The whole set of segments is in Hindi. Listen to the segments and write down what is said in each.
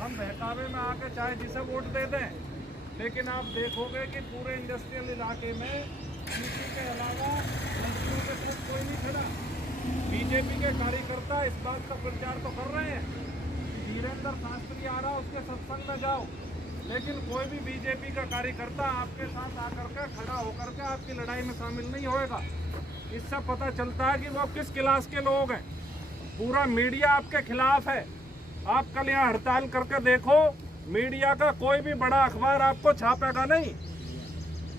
हम बहकावे में आके चाहे जिसे वोट दे दें, लेकिन आप देखोगे कि पूरे इंडस्ट्रियल इलाके में बीजेपी के अलावा मंत्रियों के साथ कोई नहीं खड़ा। बीजेपी के कार्यकर्ता इस बात का प्रचार तो कर रहे हैं, धीरेन्द्र शास्त्री आ रहा उसके सत्संग में जाओ, लेकिन कोई भी बीजेपी का कार्यकर्ता आपके साथ आकर के खड़ा होकर के आपकी लड़ाई में शामिल नहीं होएगा। इससे पता चलता है कि वो किस क्लास के लोग हैं। पूरा मीडिया आपके खिलाफ है। आप कल यहाँ हड़ताल करके देखो, मीडिया का कोई भी बड़ा अखबार आपको छापेगा नहीं।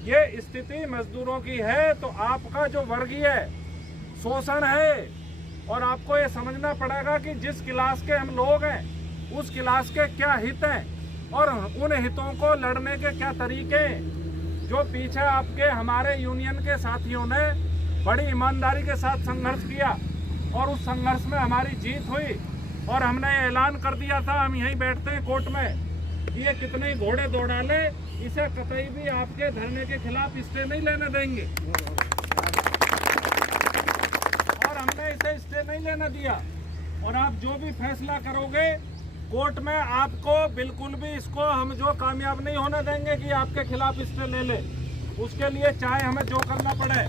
ये स्थिति मजदूरों की है तो आपका जो वर्गीय शोषण है, और आपको ये समझना पड़ेगा कि जिस क्लास के हम लोग हैं उस क्लास के क्या हित हैं और उन हितों को लड़ने के क्या तरीके। जो पीछे आपके हमारे यूनियन के साथियों ने बड़ी ईमानदारी के साथ संघर्ष किया और उस संघर्ष में हमारी जीत हुई और हमने ऐलान कर दिया था, हम यहीं बैठते हैं कोर्ट में, ये कितने घोड़े दौड़ा ले, इसे कतई भी आपके धरने के खिलाफ स्टे नहीं लेने देंगे। और हमने इसे स्टे नहीं लेने दिया। और आप जो भी फैसला करोगे कोर्ट में, आपको बिल्कुल भी इसको हम जो कामयाब नहीं होने देंगे कि आपके खिलाफ स्टे ले ले। उसके लिए चाहे हमें जो करना पड़े,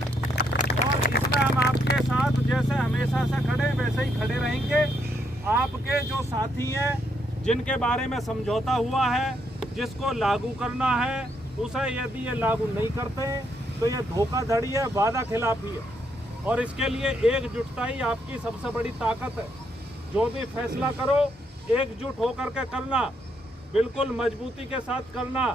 और इसमें हम आपके साथ जैसे हमेशा से खड़े वैसे ही खड़े रहेंगे। आपके जो साथी हैं जिनके बारे में समझौता हुआ है, जिसको लागू करना है, उसे यदि ये लागू नहीं करते तो ये धोखाधड़ी है, वादा खिलाफी है। और इसके लिए एकजुटता ही आपकी सबसे बड़ी ताकत है। जो भी फैसला करो एकजुट होकर के करना, बिल्कुल मजबूती के साथ करना।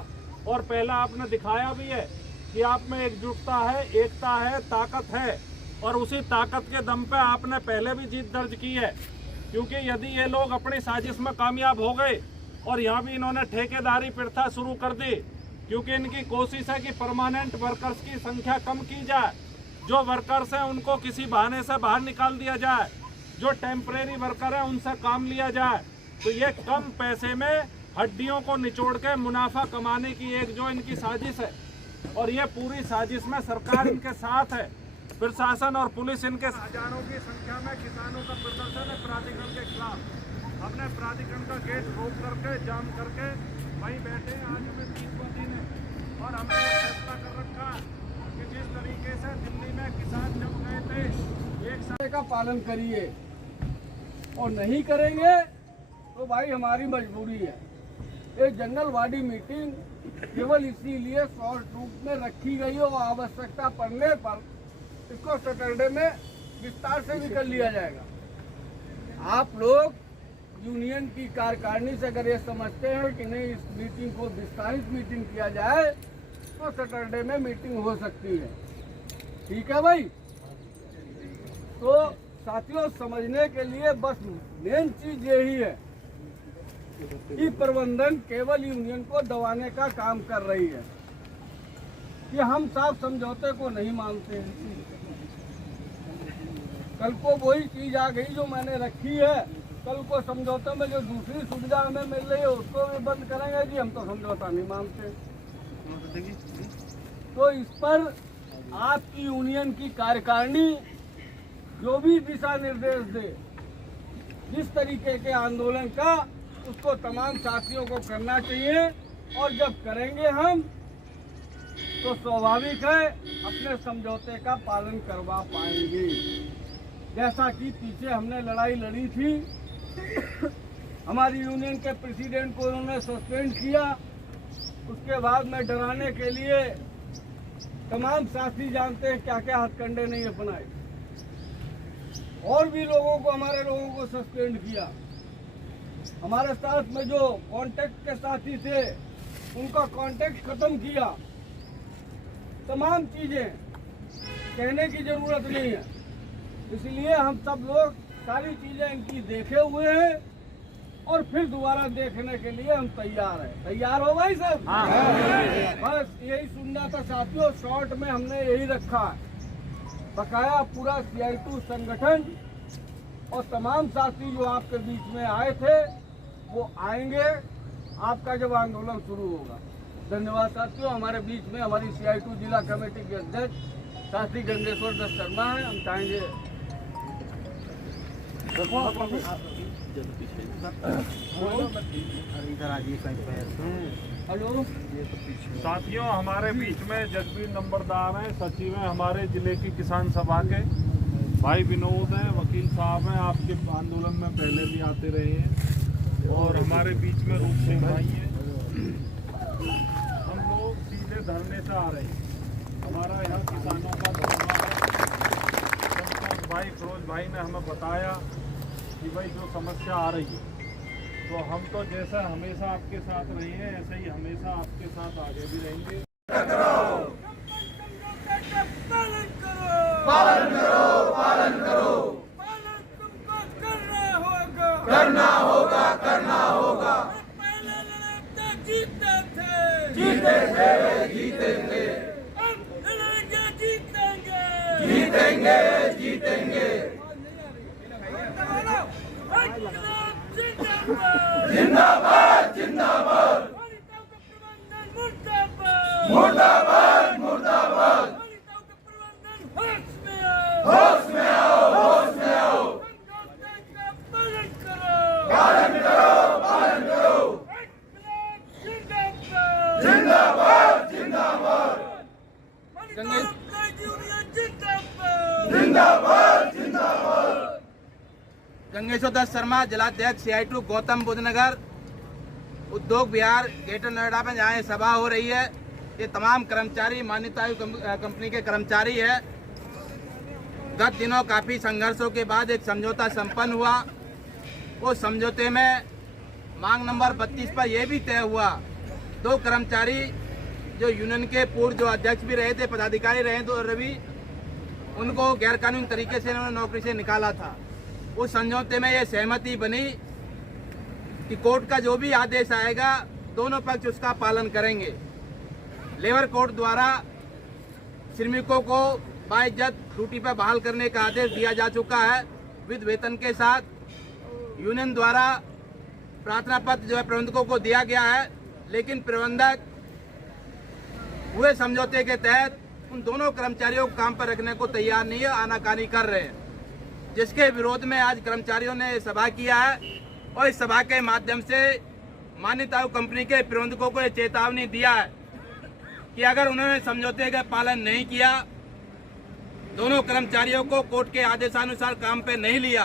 और पहला आपने दिखाया भी है कि आप में एकजुटता है, एकता है, ताकत है, और उसी ताकत के दम पे आपने पहले भी जीत दर्ज की है। क्योंकि यदि ये लोग अपनी साजिश में कामयाब हो गए और यहाँ भी इन्होंने ठेकेदारी प्रथा शुरू कर दी, क्योंकि इनकी कोशिश है कि परमानेंट वर्कर्स की संख्या कम की जाए, जो वर्कर्स हैं उनको किसी बहाने से बाहर निकाल दिया जाए, जो टेम्परेरी वर्कर हैं उनसे काम लिया जाए। तो ये कम पैसे में हड्डियों को निचोड़ के मुनाफा कमाने की एक जो इनकी साजिश है, और ये पूरी साजिश में सरकार इनके साथ है, प्रशासन और पुलिस इनके। हजारों की संख्या में किसानों का प्रदर्शन है प्राधिकरण के खिलाफ। हमने प्राधिकरण का गेट रोक करके, जाम करके वहीं बैठे। आज हमें 30वां दिन है और हमने फैसला कर रखा कि जिस तरीके से दिल्ली में किसान जब गए थे, एक समय का पालन करिए, और नहीं करेंगे तो भाई हमारी मजबूरी है। ये जंगलवादी मीटिंग केवल इसीलिए शॉर्ट रूट में रखी गई हो, आवश्यकता पड़ने पर इसको सैटरडे में विस्तार से भी कर लिया जाएगा। आप लोग यूनियन की कार्यकारिणी से अगर ये समझते हैं कि नहीं, इस मीटिंग को विस्तारित मीटिंग किया जाए तो सैटरडे में मीटिंग हो सकती है। ठीक है भाई। तो साथियों, समझने के लिए बस मेन चीज यही है कि प्रबंधन केवल यूनियन को दबाने का काम कर रही है, कि हम साफ समझौते को नहीं मानते हैं। कल को वही चीज आ गई जो मैंने रखी है, कल को समझौते में जो दूसरी सुविधा हमें मिल रही है उसको भी बंद करेंगे जी, हम तो समझौता नहीं मानते। तो इस पर आपकी यूनियन की कार्यकारिणी जो भी दिशा निर्देश दे, जिस तरीके के आंदोलन का, उसको तमाम साथियों को करना चाहिए। और जब करेंगे हम तो स्वाभाविक है अपने समझौते का पालन करवा पाएंगे। जैसा कि पीछे हमने लड़ाई लड़ी थी, हमारी यूनियन के प्रेसिडेंट को उन्होंने सस्पेंड किया, उसके बाद में डराने के लिए तमाम साथी जानते हैं क्या क्या हथकंडे नहीं अपनाए, और भी लोगों को, हमारे लोगों को सस्पेंड किया। हमारे साथ में जो कांटेक्ट के साथी थे उनका कांटेक्ट खत्म किया। तमाम चीजें कहने की जरूरत नहीं है, इसलिए हम सब लोग सारी चीजें इनकी देखे हुए हैं और फिर दोबारा देखने के लिए हम तैयार हैं। तैयार हो भाई सब? बस यही सुनना था साथियों। शॉर्ट में हमने यही रखा है। बकाया पूरा CI2 संगठन और तमाम साथी जो आपके बीच में आए थे वो आएंगे आपका जब आंदोलन शुरू होगा। धन्यवाद साथियों। हमारे बीच में हमारी CI2 जिला कमेटी के अध्यक्ष साथी गंगेश्वर दत्त शर्मा है। हम चाहेंगे हेलो, साथियों, हमारे बीच में जगबीर नंबरदार हैं, सचिव हैं हमारे जिले की किसान सभा के, भाई विनोद हैं, वकील साहब हैं, आपके आंदोलन में पहले भी आते रहे हैं, और हमारे बीच में रूप सिंह भाई हैं। हम लोग सीधे धरने से आ रहे हैं। हमारा यहाँ किसानों का धरना है। संतोष भाई, फिरोज भाई ने हमें बताया कि भाई जो समस्या आ रही है, तो हम तो जैसा हमेशा आपके साथ रहे हैं, ऐसे ही हमेशा आपके साथ आगे भी रहेंगे। पालन करो, पालन करो, पालन तुमको करना होगा। पहले लड़ते जीते थे, जीतेंगे। अब लड़ेंगे, जीतेंगे। जिंदाबाद। मुर्दाबाद। होश में आओ। पालन करो। जिंदाबाद। गंगेश्वर दत्त शर्मा, जिलाध्यक्ष CI2 गौतम बुद्ध नगर उद्योग विहार ग्रेटर नोएडा में जहाँ ये सभा हो रही है, ये तमाम कर्मचारी मान्यता कंपनी के कर्मचारी है। गत दिनों काफ़ी संघर्षों के बाद एक समझौता संपन्न हुआ। उस समझौते में मांग नंबर 32 पर यह भी तय हुआ, 2 कर्मचारी जो यूनियन के पूर्व जो अध्यक्ष भी रहे थे, पदाधिकारी रहे तो रवि, उनको गैरकानूनी तरीके से उन्होंने नौकरी से निकाला था। उस समझौते में यह सहमति बनी कि कोर्ट का जो भी आदेश आएगा, दोनों पक्ष उसका पालन करेंगे। लेबर कोर्ट द्वारा श्रमिकों को बाइज्जत ड्यूटी पर बहाल करने का आदेश दिया जा चुका है विद वेतन के साथ। यूनियन द्वारा प्रार्थना पत्र जो है प्रबंधकों को दिया गया है, लेकिन प्रबंधक हुए समझौते के तहत उन दोनों कर्मचारियों को काम पर रखने को तैयार नहीं है, आनाकानी कर रहे हैं, जिसके विरोध में आज कर्मचारियों ने सभा किया है। और इस सभा के माध्यम से मान्यता कंपनी के प्रबंधकों को यह चेतावनी दिया है कि अगर उन्होंने समझौते का पालन नहीं किया, दोनों कर्मचारियों को कोर्ट के आदेशानुसार काम पे नहीं लिया,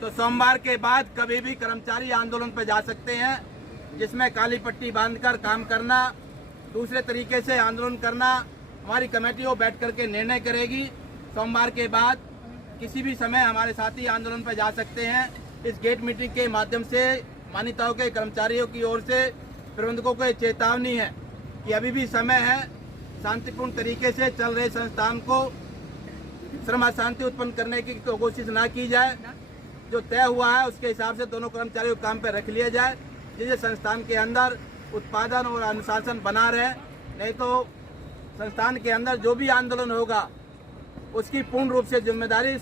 तो सोमवार के बाद कभी भी कर्मचारी आंदोलन पर जा सकते हैं, जिसमें काली पट्टी बांधकर काम करना, दूसरे तरीके से आंदोलन करना। हमारी कमेटी वो बैठ करके निर्णय करेगी। सोमवार के बाद किसी भी समय हमारे साथी आंदोलन पर जा सकते हैं। इस गेट मीटिंग के माध्यम से मान्यताओं के कर्मचारियों की ओर से प्रबंधकों को चेतावनी है कि अभी भी समय है, शांतिपूर्ण तरीके से चल रहे संस्थान को श्रम अशांति उत्पन्न करने की कोशिश ना की जाए। जो तय हुआ है उसके हिसाब से दोनों कर्मचारियों को काम पर रख लिया जाए, जिससे संस्थान के अंदर उत्पादन और अनुशासन बना रहे। नहीं तो संस्थान के अंदर जो भी आंदोलन होगा उसकी पूर्ण रूप से जिम्मेदारी